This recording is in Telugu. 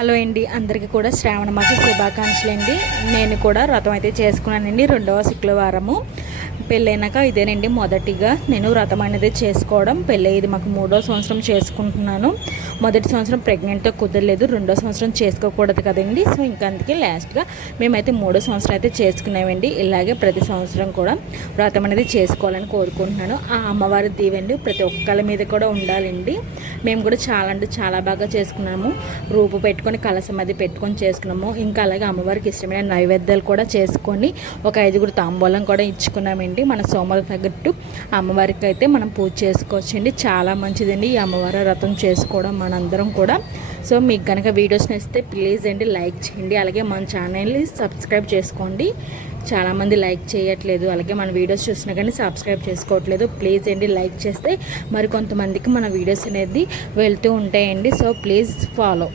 హలో అండి, అందరికీ కూడా శ్రావణ మాస శుభాకాంక్షలు అండి. నేను కూడా వ్రతం అయితే చేసుకున్నానండి. 2వ శుక్రవారము పెళ్ళైనాక ఇదేనండి మొదటిగా నేను వ్రతం అనేది చేసుకోవడం. పెళ్ళి ఇది మాకు 3వ సంవత్సరం చేసుకుంటున్నాను. మొదటి సంవత్సరం ప్రెగ్నెంట్తో కుదరలేదు, 2వ సంవత్సరం చేసుకోకూడదు కదండి. సో ఇంకా అందుకే లాస్ట్గా మేమైతే 3వ సంవత్సరం అయితే చేసుకున్నామండి. ఇలాగే ప్రతి సంవత్సరం కూడా వ్రతం అనేది చేసుకోవాలని కోరుకుంటున్నాను. ఆ అమ్మవారి దీవెనలు ప్రతి ఒక్కళ్ళ మీద కూడా ఉండాలండి. మేము కూడా చాలా అంటే చాలా బాగా చేసుకున్నాము. రూపు పెట్టుకొని కలసం అది పెట్టుకొని చేసుకున్నాము. ఇంకా అలాగే అమ్మవారికి ఇష్టమైన నైవేద్యాలు కూడా చేసుకొని ఒక 5గురు తాంబూలం కూడా ఇచ్చుకున్నామండి. మన సోమవారం తగ్గట్టు అమ్మవారికి అయితే మనం పూజ చేసుకోవచ్చండి. చాలా మంచిదండి ఈ అమ్మవారి వ్రతం చేసుకోవడం మనందరం కూడా. సో మీకు కనుక వీడియోస్ నచ్చితే ప్లీజ్ అండి లైక్ చేయండి. అలాగే మన ఛానల్ని సబ్స్క్రైబ్ చేసుకోండి. చాలామంది లైక్ చేయట్లేదు, అలాగే మన వీడియోస్ చూసినా కానీ సబ్స్క్రైబ్ చేసుకోవట్లేదు. ప్లీజ్ అండి లైక్ చేస్తే మరి కొంతమందికి మన వీడియోస్ అనేది వెళ్తూ ఉంటాయండి. So please follow.